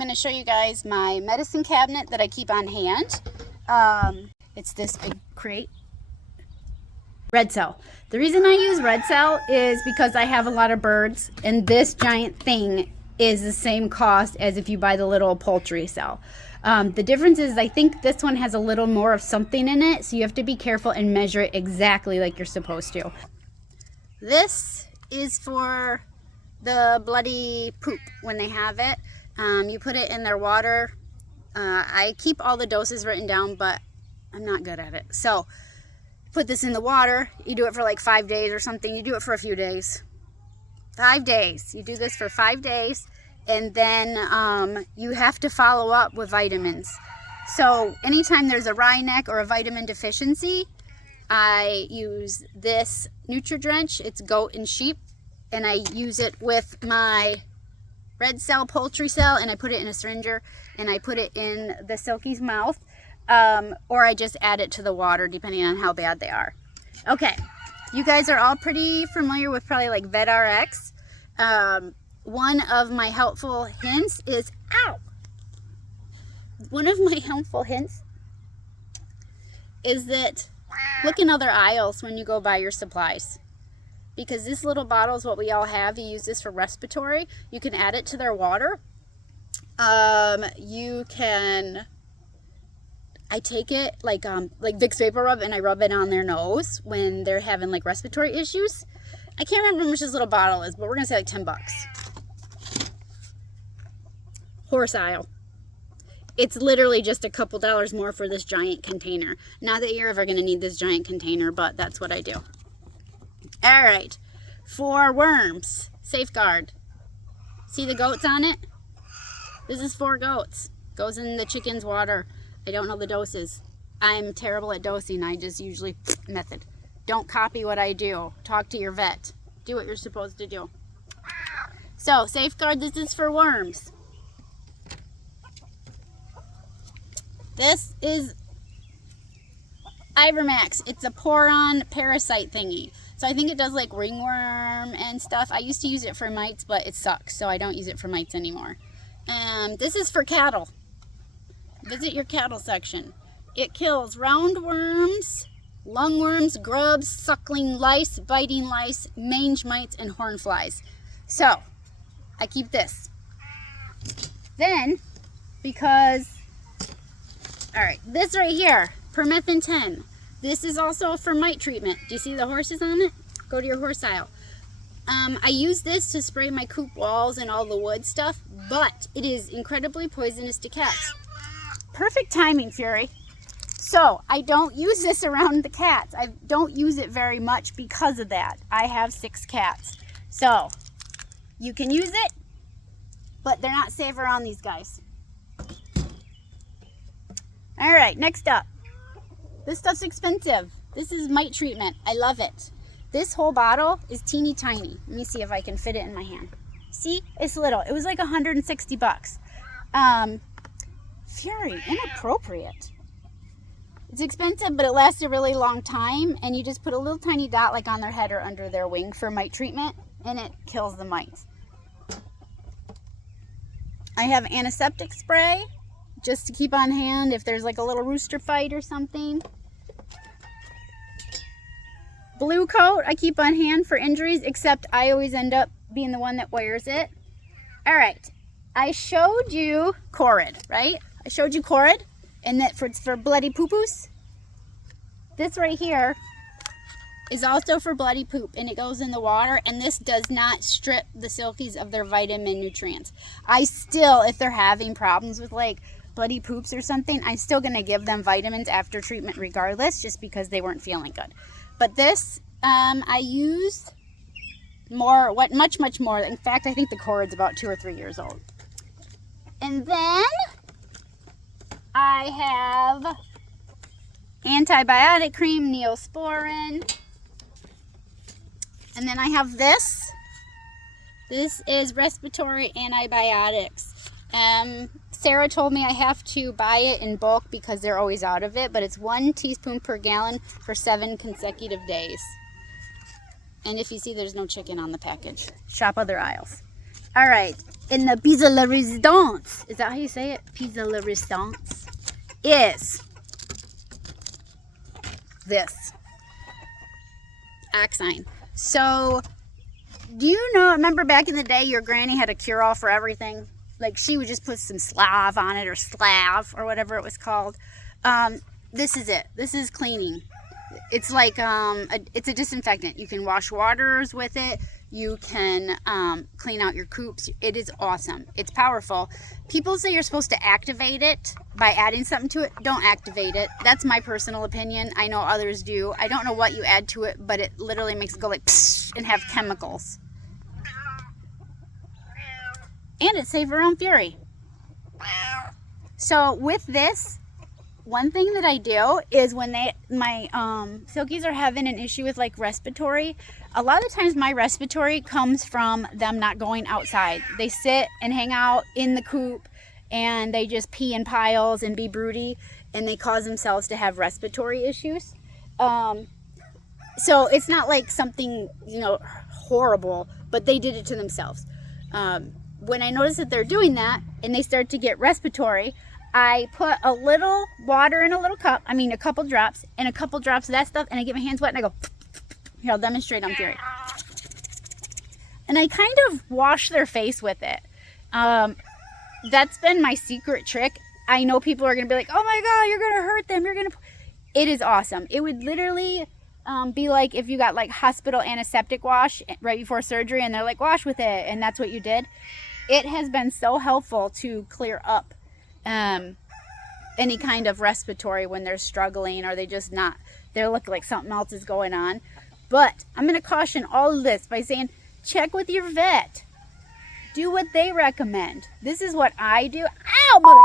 I'm going to show you guys my medicine cabinet that I keep on hand. It's this big crate. Red cell. The reason I use red cell is because I have a lot of birds, and this giant thing is the same cost as if you buy the little poultry cell. The difference is I think this one has a little more of something in it, so you have to be careful and measure it exactly like you're supposed to. This is for the bloody poop when they have it. You put it in their water. I keep all the doses written down, but I'm not good at it. So put this in the water. You do it for like 5 days or something. You do it for a few days. 5 days. You do this for 5 days, and then you have to follow up with vitamins. So anytime there's a wry neck or a vitamin deficiency, I use this Nutri-Drench. It's goat and sheep, and I use it with my red cell poultry cell, and I put it in a syringer, and I put it in the Silkie's mouth, or I just add it to the water depending on how bad they are. Okay, you guys are all pretty familiar with probably like VetRx. One of my helpful hints is, one of my helpful hints is that look in other aisles when you go buy your supplies. Because this little bottle is what we all have. You use this for respiratory. You can add it to their water. You can, I take it like Vicks Vapor Rub, and I rub it on their nose when they're having like respiratory issues. I can't remember how much this little bottle is, but we're gonna say like 10 bucks. Horse aisle. It's literally just a couple dollars more for this giant container. Not that you're ever gonna need this giant container, but that's what I do. All right, for worms, Safeguard. See the goats on it? This is for goats. Goes in the chicken's water. I don't know the doses. I'm terrible at dosing. I just usually method. Don't copy what I do. Talk to your vet. Do what you're supposed to do. So, Safeguard, this is for worms. This is Ivermax. It's a pour-on parasite thingy. So I think it does like ringworm and stuff. I used to use it for mites, but it sucks, so I don't use it for mites anymore. This is for cattle. Visit your cattle section. It kills roundworms, lungworms, grubs, suckling lice, biting lice, mange mites, and horn flies. So I keep this. Then, because, all right, this right here, permethrin 10. This is also for mite treatment. Do you see the horses on it? Go to your horse aisle. I use this to spray my coop walls and all the wood stuff, but it is incredibly poisonous to cats. Perfect timing, Fury. So I don't use this around the cats. I don't use it very much because of that. I have 6 cats. So you can use it, but they're not safe around these guys. All right, next up. This stuff's expensive. This is mite treatment. I love it. This whole bottle is teeny tiny. Let me see if I can fit it in my hand. See, it's little. It was like 160 bucks. Fury, inappropriate. It's expensive, but it lasts a really long time, and you just put a little tiny dot like on their head or under their wing for mite treatment, and it kills the mites. I have antiseptic spray, just to keep on hand if there's like a little rooster fight or something. Blue coat I keep on hand for injuries, except I always end up being the one that wears it. All right, I showed you Corid, right? I showed you Corid, and that it's for bloody poo-poos. This right here is also for bloody poop, and it goes in the water, and this does not strip the Silkies of their vitamin nutrients. I still, if they're having problems with like bloody poops or something, I'm still going to give them vitamins after treatment regardless, just because they weren't feeling good. But this, I used more, much more. In fact, I think the Corid's about 2 or 3 years old. And then I have antibiotic cream, Neosporin. And then I have this. This is respiratory antibiotics. Sarah told me I have to buy it in bulk because they're always out of it, but it's 1 teaspoon per gallon for 7 consecutive days. And if you see, there's no chicken on the package. Shop other aisles. All right. In the piece de la resistance, is that how you say it? Piece de la resistance is this axine. So, do you remember back in the day your granny had a cure-all for everything? Like she would just put some Slav on it or Slav or whatever it was called. This is it. This is cleaning. It's like it's a disinfectant. You can wash waters with it. You can clean out your coops. It is awesome. It's powerful. People say you're supposed to activate it by adding something to it. Don't activate it. That's my personal opinion. I know others do. I don't know what you add to it, but it literally makes it go like psh and have chemicals. And it's safe around Fury. So with this, one thing that I do is when my silkies are having an issue with like respiratory, a lot of times my respiratory comes from them not going outside. They sit and hang out in the coop and they just pee in piles and be broody, and they cause themselves to have respiratory issues. So it's not like something, horrible, but they did it to themselves. When I notice that they're doing that and they start to get respiratory, I put a little water in a little cup, a couple drops, and a couple drops of that stuff, and I get my hands wet and I go, here, I'll demonstrate on Fury. And I kind of wash their face with it. That's been my secret trick. I know people are going to be like, oh my God, you're going to hurt them. It is awesome. It would literally be like if you got like hospital antiseptic wash right before surgery and they're like, wash with it, and that's what you did. It has been so helpful to clear up any kind of respiratory when they're struggling or they look like something else is going on. But I'm going to caution all of this by saying, check with your vet. Do what they recommend. This is what I do. Ow, mother...